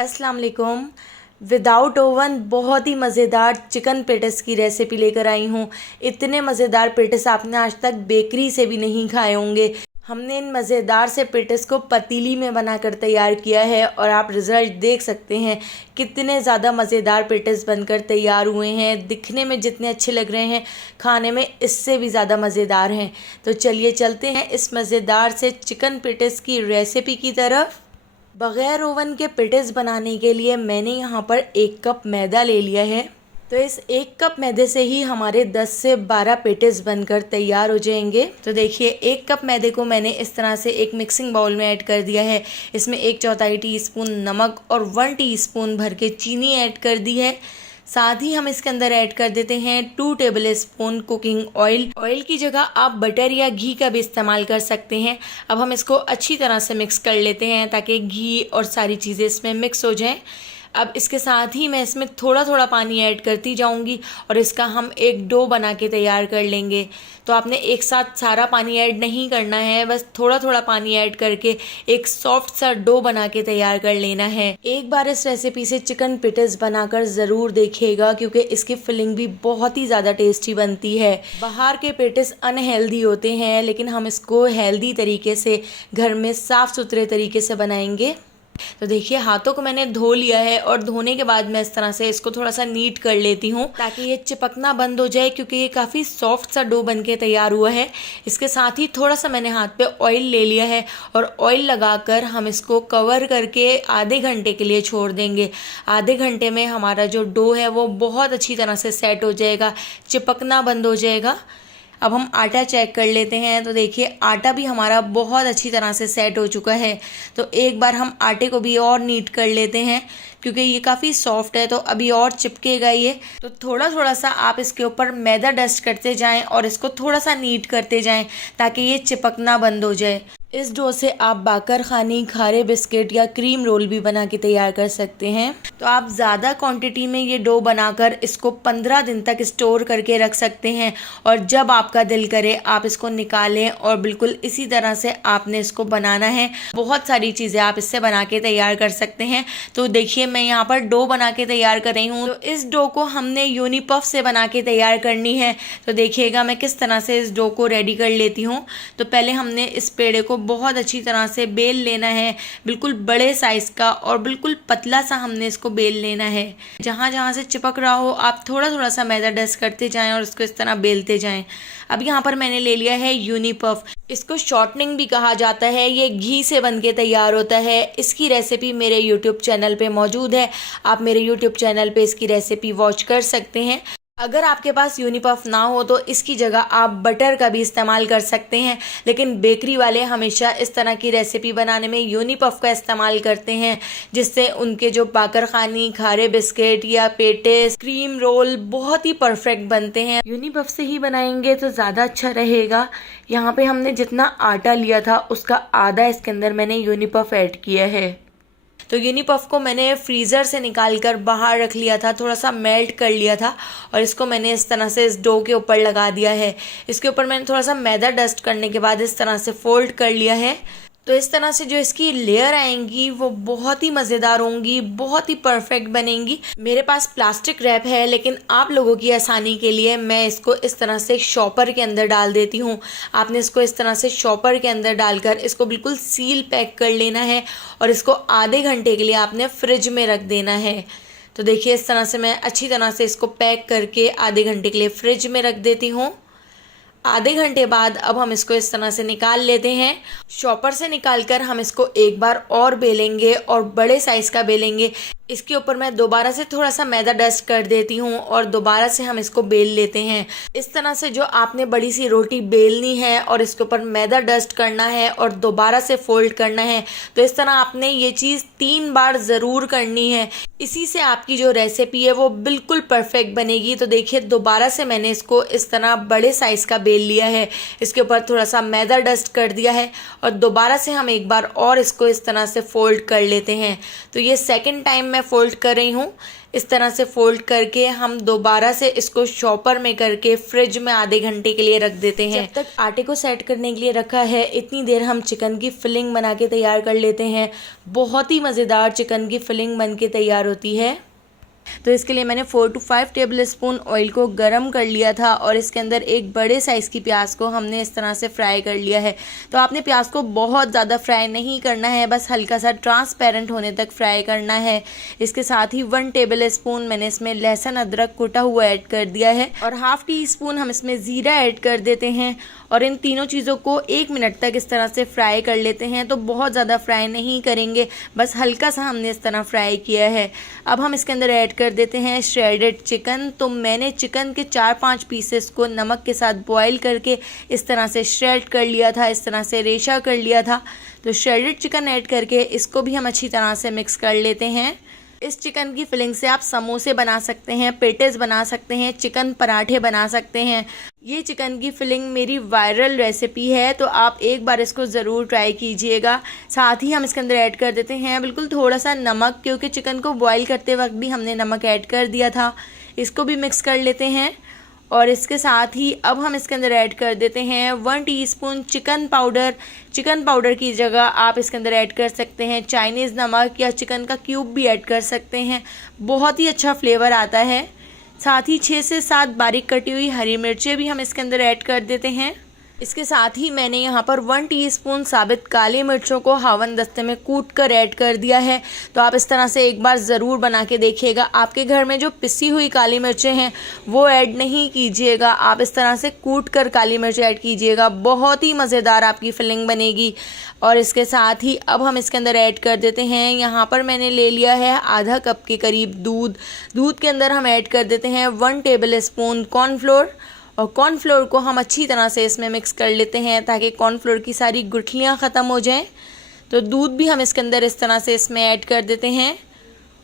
अस्सलाम वालेकुम। Without oven बहुत ही मज़ेदार चिकन पेटिस की रेसिपी लेकर आई हूँ। इतने मज़ेदार पेटिस आपने आज तक बेकरी से भी नहीं खाए होंगे। हमने इन मज़ेदार से पेटिस को पतीली में बनाकर तैयार किया है और आप रिज़ल्ट देख सकते हैं कितने ज़्यादा मज़ेदार पेटिस बनकर तैयार हुए हैं। दिखने में जितने अच्छे लग रहे हैं, खाने में इससे भी ज़्यादा मज़ेदार हैं। तो चलिए चलते हैं इस मज़ेदार से चिकन पेटिस की रेसिपी की तरफ। बग़ैर ओवन के पेटिस बनाने के लिए मैंने यहाँ पर 1 कप मैदा ले लिया है। तो इस 1 कप मैदे से ही हमारे 10 से 12 पेटिस बनकर तैयार हो जाएंगे। तो देखिए 1 कप मैदे को मैंने इस तरह से एक मिक्सिंग बाउल में ऐड कर दिया है। इसमें 1/4 टीस्पून नमक और 1 टीस्पून भर के चीनी ऐड कर दी है। साथ ही हम इसके अंदर ऐड कर देते हैं 2 table spoon cooking oil. Oil की जगह आप बटर या घी का भी इस्तेमाल कर सकते हैं। अब हम इसको अच्छी तरह से मिक्स कर लेते हैं ताकि घी और सारी चीज़ें इसमें मिक्स हो जाएं। अब इसके साथ ही मैं इसमें थोड़ा थोड़ा पानी ऐड करती जाऊंगी और इसका हम एक डो बना के तैयार कर लेंगे। तो आपने एक साथ सारा पानी ऐड नहीं करना है, बस थोड़ा थोड़ा पानी ऐड करके एक सॉफ्ट सा डो बना के तैयार कर लेना है। एक बार इस रेसिपी से चिकन पेटिस बनाकर ज़रूर देखिएगा क्योंकि इसकी फिलिंग भी बहुत ही ज़्यादा टेस्टी बनती है। बाहर के पेटिस अनहेल्दी होते हैं लेकिन हम इसको हेल्दी तरीके से घर में साफ़ सुथरे तरीके से बनाएंगे। तो देखिए हाथों को मैंने धो लिया है और धोने के बाद मैं इस तरह से इसको थोड़ा सा नीट कर लेती हूँ ताकि ये चिपकना बंद हो जाए क्योंकि ये काफ़ी सॉफ्ट सा डो बन के तैयार हुआ है। इसके साथ ही थोड़ा सा मैंने हाथ पे ऑयल ले लिया है और ऑयल लगाकर हम इसको कवर करके आधे घंटे के लिए छोड़ देंगे। आधे घंटे में हमारा जो डो है वो बहुत अच्छी तरह से सेट हो जाएगा, चिपकना बंद हो जाएगा। अब हम आटा चेक कर लेते हैं। तो देखिए आटा भी हमारा बहुत अच्छी तरह से सेट हो चुका है। तो एक बार हम आटे को भी और नीट कर लेते हैं क्योंकि ये काफ़ी सॉफ्ट है तो अभी और चिपकेगा ये। तो थोड़ा थोड़ा सा आप इसके ऊपर मैदा डस्ट करते जाएं और इसको थोड़ा सा नीट करते जाएं ताकि ये चिपकना बंद हो जाए। इस डो से आप बाकर खानी, खारे बिस्किट या क्रीम रोल भी बना के तैयार कर सकते हैं। तो आप ज़्यादा क्वांटिटी में ये डो बनाकर इसको 15 दिन तक स्टोर करके रख सकते हैं और जब आपका दिल करे आप इसको निकालें और बिल्कुल इसी तरह से आपने इसको बनाना है। बहुत सारी चीज़ें आप इससे बना के तैयार कर सकते हैं। तो देखिए मैं यहाँ पर डो बना के तैयार कर रही हूँ। तो इस डो को हमने यूनिपफ से बना के तैयार करनी है। तो देखिएगा मैं किस तरह से इस डो को रेडी कर लेती हूँ। तो पहले हमने इस पेड़े को बहुत अच्छी तरह से बेल लेना है, बिल्कुल बड़े साइज़ का और बिल्कुल पतला सा हमने इसको बेल लेना है। जहाँ जहाँ से चिपक रहा हो आप थोड़ा थोड़ा सा मैदा डस्ट करते जाएं और इसको इस तरह बेलते जाएं। अब यहाँ पर मैंने ले लिया है यूनिपफ। इसको शॉर्टनिंग भी कहा जाता है। ये घी से बन के तैयार होता है। इसकी रेसिपी मेरे यूट्यूब चैनल पे मौजूद है। आप मेरे यूट्यूब चैनल पे इसकी रेसिपी वॉच कर सकते हैं। अगर आपके पास यूनिपफ ना हो तो इसकी जगह आप बटर का भी इस्तेमाल कर सकते हैं, लेकिन बेकरी वाले हमेशा इस तरह की रेसिपी बनाने में यूनिपफ का इस्तेमाल करते हैं जिससे उनके जो बाकर खानी, खारे बिस्किट या पेटिस, क्रीम रोल बहुत ही परफेक्ट बनते हैं। यूनिपफ से ही बनाएंगे तो ज़्यादा अच्छा रहेगा। यहाँ पे हमने जितना आटा लिया था उसका आधा इसके अंदर मैंने यूनिपफ ऐड किया है। तो यूनिपफ को मैंने फ्रीज़र से निकाल कर बाहर रख लिया था, थोड़ा सा मेल्ट कर लिया था और इसको मैंने इस तरह से इस डो के ऊपर लगा दिया है। इसके ऊपर मैंने थोड़ा सा मैदा डस्ट करने के बाद इस तरह से फोल्ड कर लिया है। तो इस तरह से जो इसकी लेयर आएंगी वो बहुत ही मज़ेदार होंगी, बहुत ही परफेक्ट बनेंगी। मेरे पास प्लास्टिक रैप है लेकिन आप लोगों की आसानी के लिए मैं इसको इस तरह से शॉपर के अंदर डाल देती हूँ। आपने इसको इस तरह से शॉपर के अंदर डालकर इसको बिल्कुल सील पैक कर लेना है और इसको आधे घंटे के लिए आपने फ्रिज में रख देना है। तो देखिए इस तरह से मैं अच्छी तरह से इसको पैक करके आधे घंटे के लिए फ्रिज में रख देती हूँ। आधे घंटे बाद अब हम इसको इस तरह से निकाल लेते हैं। शॉपर से निकालकर हम इसको एक बार और बेलेंगे और बड़े साइज़ का बेलेंगे। इसके ऊपर मैं दोबारा से थोड़ा सा मैदा डस्ट कर देती हूँ और दोबारा से हम इसको बेल लेते हैं। इस तरह से जो आपने बड़ी सी रोटी बेलनी है और इसके ऊपर मैदा डस्ट करना है और दोबारा से फोल्ड करना है, तो इस तरह आपने ये चीज़ 3 बार ज़रूर करनी है। इसी से आपकी जो रेसिपी है वो बिल्कुल परफेक्ट बनेगी। तो देखिए दोबारा से मैंने इसको इस तरह बड़े साइज़ का बेल लिया है, इसके ऊपर थोड़ा सा मैदा डस्ट कर दिया है और दोबारा से हम एक बार और इसको इस तरह से फोल्ड कर लेते हैं। तो ये सेकंड टाइम मैं मैं फ़ोल्ड कर रही हूँ। इस तरह से फ़ोल्ड करके हम दोबारा से इसको शॉपर में करके फ्रिज में आधे घंटे के लिए रख देते हैं। जब तक आटे को सेट करने के लिए रखा है, इतनी देर हम चिकन की फिलिंग बना के तैयार कर लेते हैं। बहुत ही मज़ेदार चिकन की फिलिंग बन के तैयार होती है। तो इसके लिए मैंने 4 to 5 टेबल स्पून ऑयल को गरम कर लिया था और इसके अंदर एक बड़े साइज़ की प्याज को हमने इस तरह से फ्राई कर लिया है। तो आपने प्याज को बहुत ज़्यादा फ्राई नहीं करना है, बस हल्का सा ट्रांसपेरेंट होने तक फ्राई करना है। इसके साथ ही 1 टेबल स्पून मैंने इसमें लहसुन अदरक कुटा हुआ ऐड कर दिया है और ½ टीस्पून हम इसमें ज़ीरा ऐड कर देते हैं और इन तीनों चीज़ों को 1 मिनट तक इस तरह से फ्राई कर लेते हैं। तो बहुत ज़्यादा फ्राई नहीं करेंगे, बस हल्का सा हमने इस तरह फ्राई किया है। अब हम इसके अंदर ऐड कर देते हैं श्रेडेड चिकन। तो मैंने चिकन के 4-5 पीसेस को नमक के साथ बॉईल करके इस तरह से श्रेड कर लिया था, इस तरह से रेशा कर लिया था। तो श्रेडेड चिकन ऐड करके इसको भी हम अच्छी तरह से मिक्स कर लेते हैं। इस चिकन की फिलिंग से आप समोसे बना सकते हैं, पेटीज बना सकते हैं, चिकन पराठे बना सकते हैं। ये चिकन की फिलिंग मेरी वायरल रेसिपी है, तो आप एक बार इसको ज़रूर ट्राई कीजिएगा। साथ ही हम इसके अंदर ऐड कर देते हैं बिल्कुल थोड़ा सा नमक, क्योंकि चिकन को बॉईल करते वक्त भी हमने नमक ऐड कर दिया था। इसको भी मिक्स कर लेते हैं और इसके साथ ही अब हम इसके अंदर ऐड कर देते हैं 1 teaspoon chicken powder. Chicken powder की जगह आप इसके अंदर ऐड कर सकते हैं चाइनीज़ नमक या चिकन का क्यूब भी ऐड कर सकते हैं, बहुत ही अच्छा फ्लेवर आता है। साथ ही 6 से 7 बारीक कटी हुई हरी मिर्चें भी हम इसके अंदर ऐड कर देते हैं। इसके साथ ही मैंने यहाँ पर 1 टीस्पून साबित काली मिर्चों को हावन दस्ते में कूट कर ऐड कर दिया है। तो आप इस तरह से एक बार ज़रूर बना के देखिएगा। आपके घर में जो पिसी हुई काली मिर्चें हैं वो ऐड नहीं कीजिएगा, आप इस तरह से कूट कर काली मिर्च ऐड कीजिएगा, बहुत ही मज़ेदार आपकी फिलिंग बनेगी। और इसके साथ ही अब हम इसके अंदर ऐड कर देते हैं, यहाँ पर मैंने ले लिया है आधा कप के करीब दूध के अंदर हम ऐड कर देते हैं 1 टेबल स्पून कॉर्नफ्लोर और कॉर्नफ्लोर को हम अच्छी तरह से इसमें मिक्स कर लेते हैं ताकि कॉर्नफ्लोर की सारी गुठलियाँ ख़त्म हो जाएं। तो दूध भी हम इसके अंदर इस तरह से इसमें ऐड कर देते हैं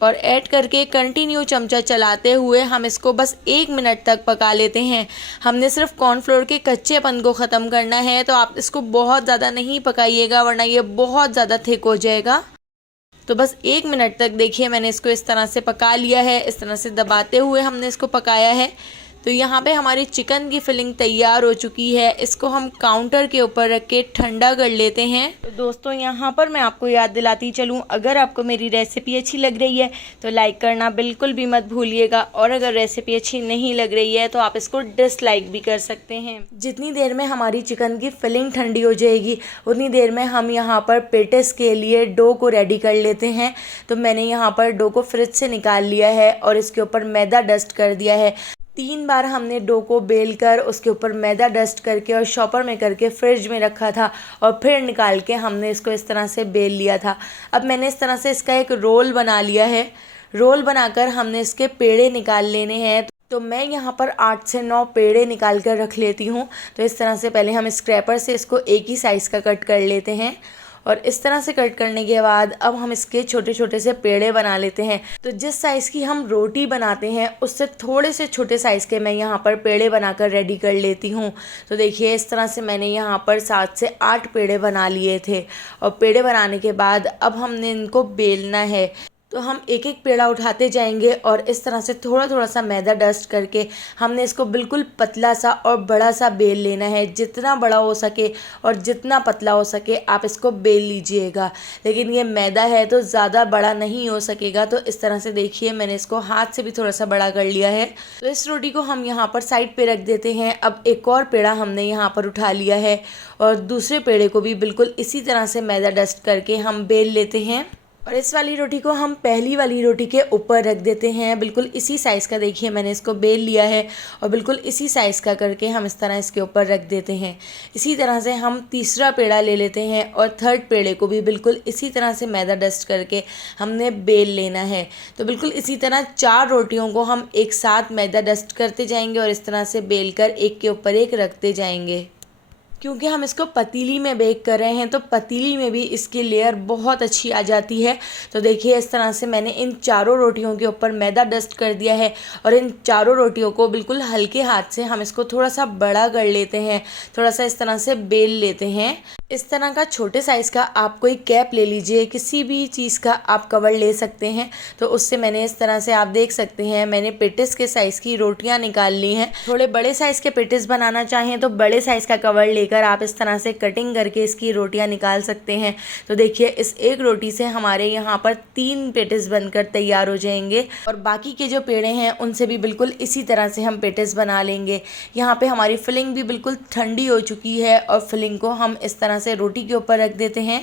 और ऐड करके कंटिन्यू चमचा चलाते हुए हम इसको बस 1 मिनट तक पका लेते हैं। हमने सिर्फ कॉर्नफ्लोर के कच्चेपन को ख़त्म करना है, तो आप इसको बहुत ज़्यादा नहीं पकाइएगा वरना ये बहुत ज़्यादा थिक हो जाएगा। तो बस 1 मिनट तक देखिए मैंने इसको इस तरह से पका लिया है। इस तरह से दबाते हुए हमने इसको पकाया है। तो यहाँ पे हमारी चिकन की फिलिंग तैयार हो चुकी है। इसको हम काउंटर के ऊपर रख के ठंडा कर लेते हैं। तो दोस्तों यहाँ पर मैं आपको याद दिलाती चलूँ, अगर आपको मेरी रेसिपी अच्छी लग रही है तो लाइक करना बिल्कुल भी मत भूलिएगा और अगर रेसिपी अच्छी नहीं लग रही है तो आप इसको डिसलाइक भी कर सकते हैं। जितनी देर में हमारी चिकन की फिलिंग ठंडी हो जाएगी उतनी देर में हम यहाँ पर पेटिस के लिए डो को रेडी कर लेते हैं। तो मैंने यहाँ पर डो को फ्रिज से निकाल लिया है और इसके ऊपर मैदा डस्ट कर दिया है। 3 बार हमने डो को बेल कर उसके ऊपर मैदा डस्ट करके और शॉपर में करके फ्रिज में रखा था और फिर निकाल के हमने इसको इस तरह से बेल लिया था। अब मैंने इस तरह से इसका एक रोल बना लिया है। रोल बनाकर हमने इसके पेड़े निकाल लेने हैं। तो मैं यहाँ पर 8 से 9 पेड़े निकाल कर रख लेती हूँ। तो इस तरह से पहले हम स्क्रैपर से इसको एक ही साइज़ का कट कर लेते हैं और इस तरह से कट करने के बाद अब हम इसके छोटे छोटे से पेड़े बना लेते हैं। तो जिस साइज़ की हम रोटी बनाते हैं उससे थोड़े से छोटे साइज़ के मैं यहाँ पर पेड़े बनाकर रेडी कर लेती हूँ। तो देखिए इस तरह से मैंने यहाँ पर 7 से 8 पेड़े बना लिए थे और पेड़े बनाने के बाद अब हमने इनको बेलना है। तो हम एक एक पेड़ा उठाते जाएंगे और इस तरह से थोड़ा थोड़ा सा मैदा डस्ट करके हमने इसको बिल्कुल पतला सा और बड़ा सा बेल लेना है। जितना बड़ा हो सके और जितना पतला हो सके आप इसको बेल लीजिएगा, लेकिन ये मैदा है तो ज़्यादा बड़ा नहीं हो सकेगा। तो इस तरह से देखिए मैंने इसको हाथ से भी थोड़ा सा बड़ा कर लिया है। तो इस रोटी को हम यहाँ पर साइड पे रख देते हैं। अब एक और पेड़ा हमने यहाँ पर उठा लिया है और दूसरे पेड़े को भी बिल्कुल इसी तरह से मैदा डस्ट करके हम बेल लेते हैं और इस वाली रोटी को हम पहली वाली रोटी के ऊपर रख देते हैं। बिल्कुल इसी साइज़ का देखिए मैंने इसको बेल लिया है और बिल्कुल इसी साइज़ का करके हम इस तरह इसके ऊपर रख देते हैं। इसी तरह से हम तीसरा पेड़ा ले लेते हैं और थर्ड पेड़े को भी बिल्कुल इसी तरह से मैदा डस्ट करके हमने बेल लेना है। तो बिल्कुल इसी तरह 4 रोटियों को हम एक साथ मैदा डस्ट करते जाएंगे और इस तरह से बेल कर एक के ऊपर एक रखते जाएंगे। क्योंकि हम इसको पतीली में बेक कर रहे हैं तो पतीली में भी इसकी लेयर बहुत अच्छी आ जाती है। तो देखिए इस तरह से मैंने इन चारों रोटियों के ऊपर मैदा डस्ट कर दिया है और इन चारों रोटियों को बिल्कुल हल्के हाथ से हम इसको थोड़ा सा बड़ा कर लेते हैं, थोड़ा सा इस तरह से बेल लेते हैं। इस तरह का छोटे साइज़ का आप कोई कैप ले लीजिए, किसी भी चीज़ का आप कवर ले सकते हैं। तो उससे मैंने इस तरह से आप देख सकते हैं मैंने पेटिस के साइज़ की रोटियां निकाल ली हैं। थोड़े बड़े साइज़ के पेटिस बनाना चाहें तो बड़े साइज़ का कवर लेकर आप इस तरह से कटिंग करके इसकी रोटियां निकाल सकते हैं। तो देखिए इस एक रोटी से हमारे यहाँ पर 3 पेटिस बनकर तैयार हो जाएंगे और बाकी के जो पेड़े हैं उनसे भी बिल्कुल इसी तरह से हम पेटिस बना लेंगे। यहाँ पे हमारी फिलिंग भी बिल्कुल ठंडी हो चुकी है और फिलिंग को हम इस तरह से रोटी के ऊपर रख देते हैं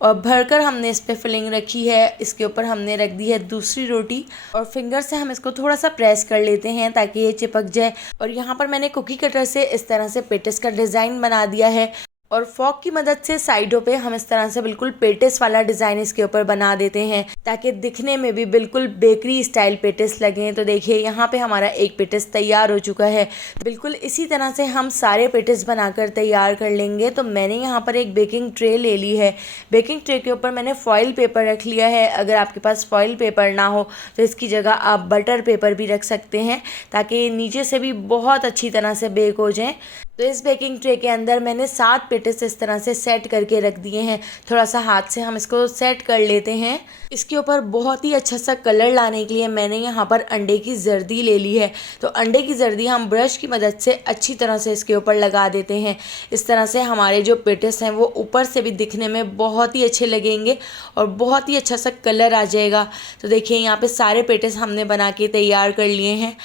और भरकर हमने इस पे फिलिंग रखी है। इसके ऊपर हमने रख दी है दूसरी रोटी और फिंगर से हम इसको थोड़ा सा प्रेस कर लेते हैं ताकि ये चिपक जाए। और यहाँ पर मैंने कुकी कटर से इस तरह से पेटिस का डिज़ाइन बना दिया है और फॉक की मदद से साइडों पे हम इस तरह से बिल्कुल पेटिस वाला डिज़ाइन इसके ऊपर बना देते हैं ताकि दिखने में भी बिल्कुल बेकरी स्टाइल पेटिस लगें। तो देखिए यहाँ पे हमारा एक पेटिस तैयार हो चुका है। बिल्कुल इसी तरह से हम सारे पेटिस बनाकर तैयार कर लेंगे। तो मैंने यहाँ पर एक बेकिंग ट्रे ले ली है। बेकिंग ट्रे के ऊपर मैंने फॉइल पेपर रख लिया है। अगर आपके पास फॉइल पेपर ना हो तो इसकी जगह आप बटर पेपर भी रख सकते हैं ताकि नीचे से भी बहुत अच्छी तरह से बेक हो जाए। तो इस बेकिंग ट्रे के अंदर मैंने 7 पेटिस इस तरह से सेट करके रख दिए हैं। थोड़ा सा हाथ से हम इसको सेट कर लेते हैं। इसके ऊपर बहुत ही अच्छा सा कलर लाने के लिए मैंने यहाँ पर अंडे की जर्दी ले ली है। तो अंडे की जर्दी हम ब्रश की मदद से अच्छी तरह से इसके ऊपर लगा देते हैं। इस तरह से हमारे जो पेटिस हैं वो ऊपर से भी दिखने में बहुत ही अच्छे लगेंगे और बहुत ही अच्छा सा कलर आ जाएगा। तो देखिए यहाँ पे सारे पेटिस हमने बना के तैयार कर लिए हैं।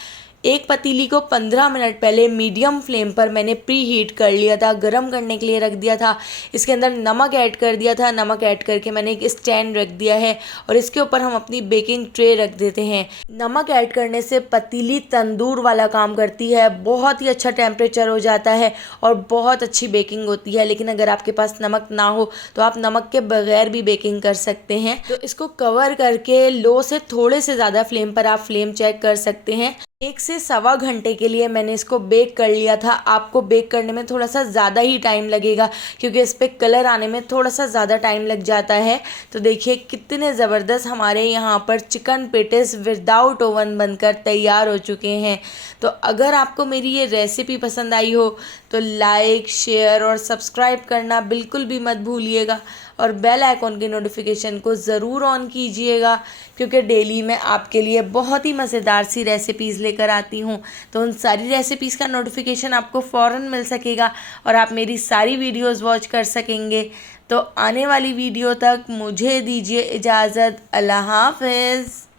एक पतीली को 15 मिनट पहले मीडियम फ्लेम पर मैंने प्री हीट कर लिया था, गरम करने के लिए रख दिया था। इसके अंदर नमक ऐड कर दिया था। नमक ऐड करके मैंने एक स्टैंड रख दिया है और इसके ऊपर हम अपनी बेकिंग ट्रे रख देते हैं। नमक ऐड करने से पतीली तंदूर वाला काम करती है, बहुत ही अच्छा टेम्परेचर हो जाता है और बहुत अच्छी बेकिंग होती है। लेकिन अगर आपके पास नमक ना हो तो आप नमक के बगैर भी बेकिंग कर सकते हैं। तो इसको कवर करके लो से थोड़े से ज़्यादा फ्लेम पर आप फ्लेम चेक कर सकते हैं। 1 से सवा घंटे के लिए मैंने इसको बेक कर लिया था। आपको बेक करने में थोड़ा सा ज़्यादा ही टाइम लगेगा क्योंकि इस पर कलर आने में थोड़ा सा ज़्यादा टाइम लग जाता है। तो देखिए कितने ज़बरदस्त हमारे यहाँ पर चिकन पेटिस विदाउट ओवन बनकर तैयार हो चुके हैं। तो अगर आपको मेरी ये रेसिपी पसंद आई हो तो लाइक, शेयर और सब्सक्राइब करना बिल्कुल भी मत भूलिएगा और बेल आइकॉन की नोटिफिकेशन को ज़रूर ऑन कीजिएगा क्योंकि डेली मैं आपके लिए बहुत ही मज़ेदार सी रेसिपीज़ लेकर आती हूँ। तो उन सारी रेसिपीज़ का नोटिफिकेशन आपको फ़ौरन मिल सकेगा और आप मेरी सारी वीडियोस वॉच कर सकेंगे। तो आने वाली वीडियो तक मुझे दीजिए इजाज़त। अल्लाह हाफ़िज़।